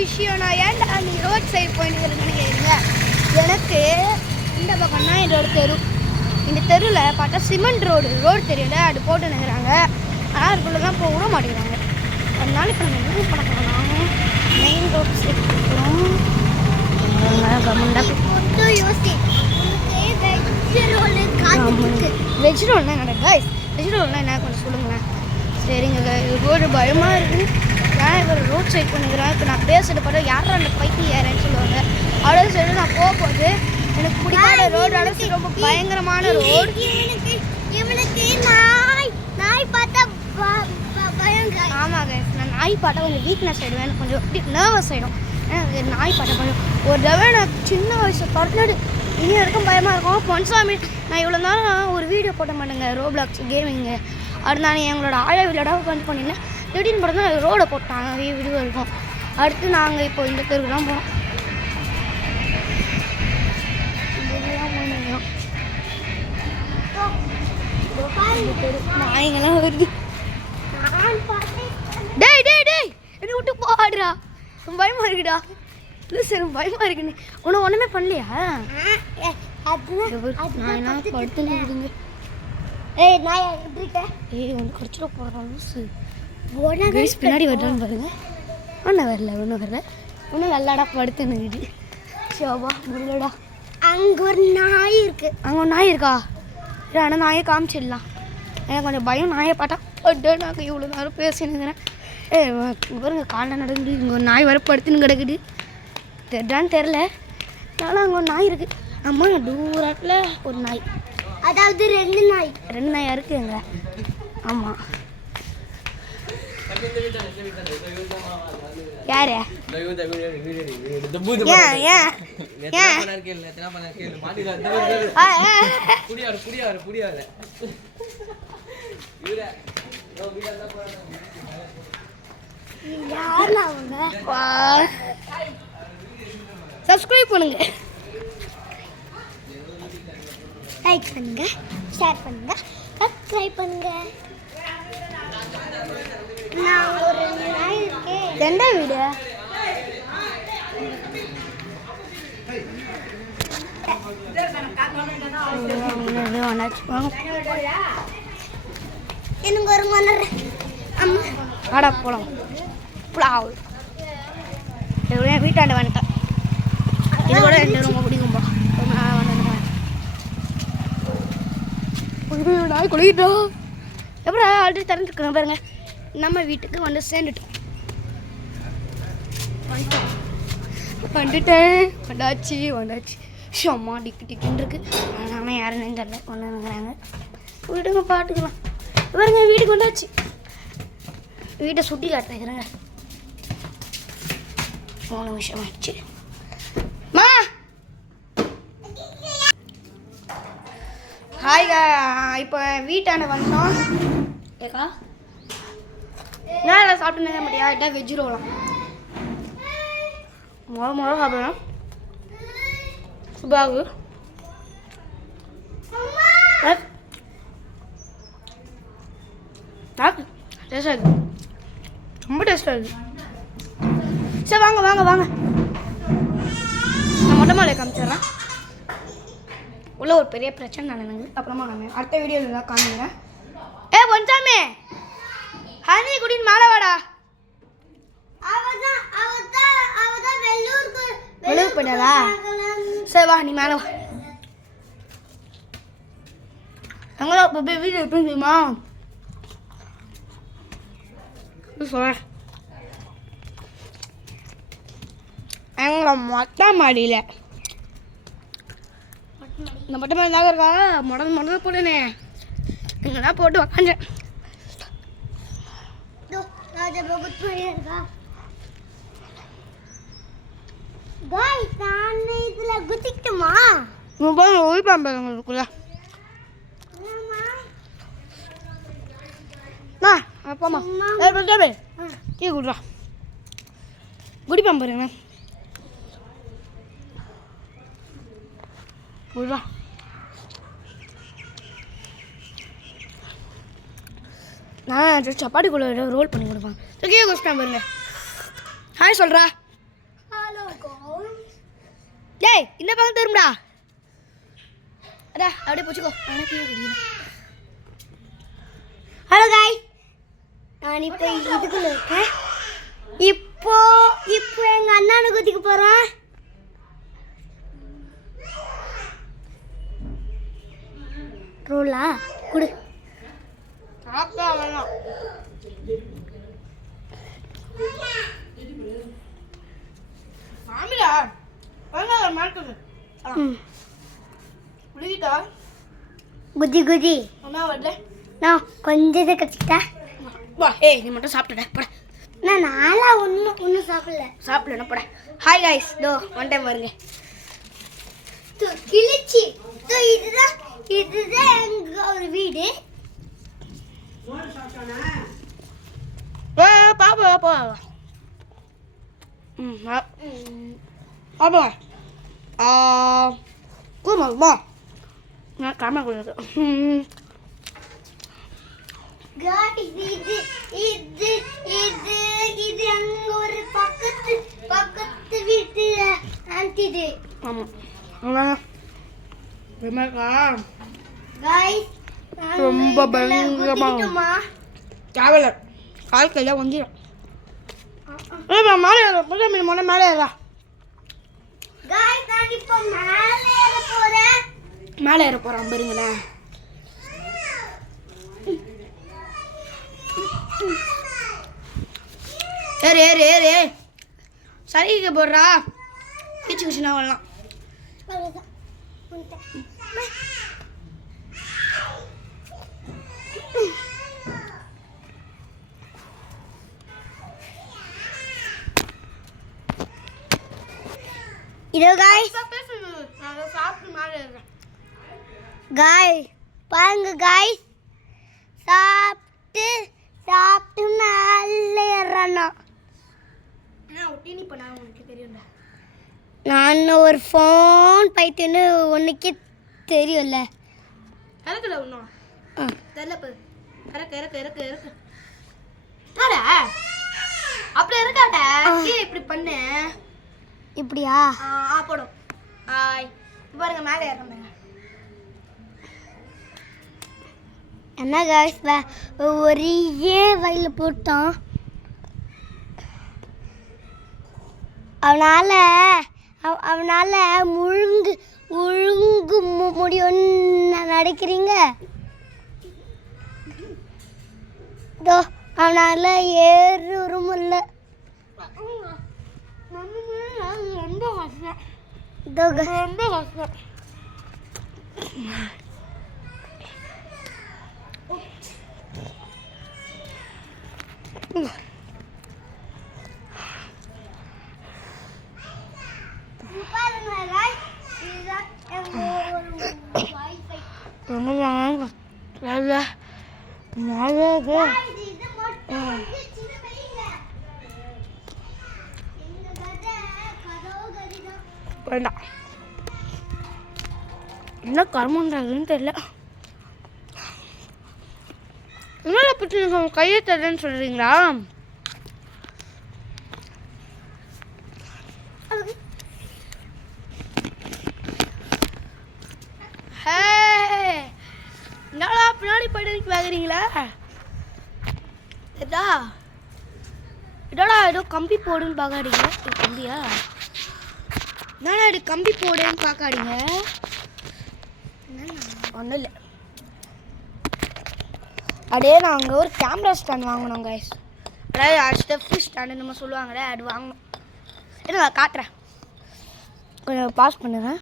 விஷயம் நான் ஏன்டா நீ ரோட் சைடு போயிட்டு கேட்குறீங்க. எனக்கு இந்த பக்கம்னா என்னோட தெரு. இந்த தெருவில் பார்த்தா சிமெண்ட் ரோடு தெரியல, அது போட்டு நிற்கிறாங்க. ஆனால் அதுக்குள்ளே தான் போக விட மாட்டேங்கிறாங்க. அதனால இப்போ நம்ம என்ன பண்ண போகிறோம், மெயின் ரோட் சைடு போகிறோம். வெஜ் ரோல்னா என்னோட கைஸ், வெஜ் ரோல்னா என்ன கொஞ்சம் சொல்லுங்களேன். சரிங்க, ரோடு பயமாக இருக்குது. ஏன் இப்போ ரோட் சைட் பண்ணிக்கிறேன். இப்போ நான் பேசிட்டு பார்த்தா யாரும் அந்த பைக்கு ஏறேன்னு சொல்லுவாங்க. அவ்வளோ சரி நான் போகும்போது எனக்கு பிடிக்காத ரோடு, அடைச்சி ரொம்ப பயங்கரமான ரோடு. ஆமாம் கைஸ், நான் நாய் பார்த்தா கொஞ்சம் வீக்னஸ் ஆகிடுவேன், எனக்கு கொஞ்சம் நர்வஸ் ஆகிடும். ஏன்னா நாய் பார்த்தா கொஞ்சம் ஒரு தடவை நான் சின்ன வயசு தொடர்ந்து இனி வரைக்கும் பயமாக இருக்கும். பொன்சாமி நான் இவ்வளோ நாள் ஒரு வீடியோ போட்ட மாட்டேங்க, ரோப்ளாக்ஸ் கேமிங்கு. அது நான் எங்களோட ஆழ வீடோட உட்காந்து பண்ணியிருந்தேன். திடீர்னு பார்த்தா ரோடை போட்டாங்க வீடியோ இருக்கும். அடுத்து நாங்கள் இப்போ இந்த தெருவுக்கு தான் போகிறோம். நாய்ங்கெல்லாம் வருது. டேய் டேய் டேய் என்னை விட்டு போடுறா, பயமாக இருக்குடா. இல்லை சரி பயமாக இருக்குன்னு ஒன்றும் ஒன்றுமே பண்ணலையா? நான் படுத்துன்னு இருக்குதுங்க. ஒன்று கடிச்சிட போகிறோம் லூசு. பின்னாடி வரலான்னு பாருங்க. ஒன்றும் வரல ஒன்றும் வெள்ளாடா படுத்துன்னு. சோபா முடியலடா. அங்கே ஒரு நாய் இருக்குது. அங்கே ஒரு நாய் இருக்கா? இல்லை ஆனால் நாயை காமிச்சிடலாம். எனக்கு கொஞ்சம் பயம் நாயை பார்த்தா. அட்டே நாங்கள் இவ்வளோ நேரம் பேசினுங்கிறேன். பாருங்க காலைல நடக்குது. இங்கே ஒரு நாய் வர படுத்துன்னு கிடக்குது. தெரிடான்னு தெரில, ஆனால் அங்கே ஒரு நாய் இருக்குது. அம்மா தூரத்தில் ஒரு நாய், அதாவது ரெண்டு நாயாக இருக்குங்க. ஆமாம் யாரு சப்ஸ்கிரைப் பண்ணுங்க, லைக் பண்ணுங்க, ஷேர் பண்ணுங்க, சப்ஸ்கிரைப் பண்ணுங்க. நான் ஒரு நாய் இருக்கேன். எந்த வீடு? எனக்கு ஒரு மணி அம்மா ஆடா போலாம் புலாவு. என் வீட்டாண்ட வந்துட்டேன். இது கூட எனக்கு ரொம்ப பிடிக்கும்பா. நாய் குளிக்கிட்டோம். எப்படி ஆல்ரெடி திறந்துருக்கேன் பாருங்க. நம்ம வீட்டுக்கு வந்து சேர்ந்துட்டோம். வந்தாச்சு. ஷம்மா டிக்குன்னு இருக்கு. ஆனால் யாரும் தெரியல கொண்டாந்துங்கிறாங்க. வீட்டுங்க பாட்டுக்கலாம். பாருங்க வீட்டுக்கு வந்தாச்சு. வீட்டை சுட்டி காட்டுறேங்கிறேங்க. 3 நிமிஷம் ஆயிடுச்சு. மா ஹாய், இப்போ வீட்டாண்ட வந்தோம். ஏக்கா நான் சாப்பிட்டு மாட்டியா? இதான் வெஜ் ரோலாம் முறை சாப்பிடணும். சுபாகு டேஸ்டாக இருக்குது, ரொம்ப டேஸ்டாக இருக்குது. சரி வாங்க வாங்க வாங்க, நான் மொட்டை மாலை காமிச்சிட்றேன். உள்ள ஒரு பெரிய பிரச்சனை நடந்தது. அப்புறமா நான் அடுத்த வீடியோவில் தான் காமிக்கிறேன். பொன்சாமி ஹனி குடின்னு மேலே வாடா. வெளியூர் போயிட்டாளா? சரி வா நீ மேலே வா. எங்களா இப்போ வீடியோ எப்படி தெரியுமா சொல்கிறேன். எங்களை மொட்டை மாடியில் இந்த மொட்டை மாடி தான் இருக்கா. முடல் போட்டுனே இங்கே தான் போட்டு உக்காண்டேன். குத்திக்கிட்டுமா ஒழிப்பாம்புக்குள்ள அப்பாமா டீ குடுறா குடிப்பான் பாருங்க. குடுறா நான் சப்பாத்திக்குள்ள ரோல் பண்ணி கொடுப்பேன். கீழே குடிச்சிட்டான் பாருங்க. ஹாய் சொல்கிறா. டேய் இந்த பக்கம் திரும்புடா. அடா அப்படியே போச்சுக்கோ. ஹலோ காய், நான் இப்போ இதுக்குள்ள இருக்கேன். இப்போ எங்கள் அண்ணானை குத்திக்க போகிறேன். ரோலா கொடு. சாப்பிட்டா வேணாம். மாமியா வேணாம் மாட்டுது. குடிக்கிட்டா குதி குதி. அம்மா வரல. நான் கொஞ்சத்தை கடிச்சிக்கிட்டேன். வா ஏய் நீ மட்டும் சாப்பிட்டுட போட. நான் நாளாக ஒன்றும் சாப்பிடல போட. ஹாய் காய்ஸ், தோ ஒன் டைம் வருங்க. கிழிச்சி இதுதான் எங்க ஒரு வீடு. பாப்பா பாப்பா பாப்பா கூமா நான் காம கூடாது. இது அங்க ஒரு பக்கத்து வீட்டு ஆன்டி. ஆமாம் ரொம்ப பயங்கரமா தேவையில்ல. கால்கையில் வந்துடும். மேலே ஏற முதல் மேலே ஏறா. மேலே ஏற போகிறான் பாருங்களேன். ஏறு ஏறு ஏறு. சரிக்கு போடுறா. கிச்சு கிச்சுனா வரலாம். இதோ காய்ஸ் பாருங்க காய்ஸ், சாப்பிட்டு மேலே ஏறணும். நான் ஒரு ஃபோன் பைத்தியன்னு உனக்கே தெரியும்ல. அப்படி இருக்காட்ட இப்படி பண்ணு. இப்படியா போடும். பாருங்க மேலே ஏறணும். என்ன காய்ஸ் ஒரே வயலில் போட்டோம். அவனால முழுங்கு முடியும்னு நினைக்கிறீங்க. இதோ அவனால ஏறும் இல்லை. ரொம்ப கஷ்டம். இதோ ரொம்ப கஷ்டம். வேண்டாம், என்ன கர்மன்றாங்கன்னு தெரியல. என்னடா பற்றி நீங்கள் கையை தரேன்னு சொல்கிறீங்களா? என்னடா பின்னாடி போயிட்டு வாங்குறீங்களா? இதோடா ஏதோ கம்பி போடுன்னு பார்க்காதீங்க. கம்பியா? என்னடா இது கம்பி போடுன்னு பார்க்காதீங்க. ஒன்றும் இல்லை. அப்படியே நாங்கள் ஒரு கேமரா ஸ்டாண்ட் வாங்கினோம் கைஸ். அதாவது ஸ்டெஃப் ஸ்டாண்டு நம்ம சொல்லுவாங்களே, அது வாங்கணும். என்ன காட்டுறேன், கொஞ்சம் பாஸ் பண்ணுறேன்.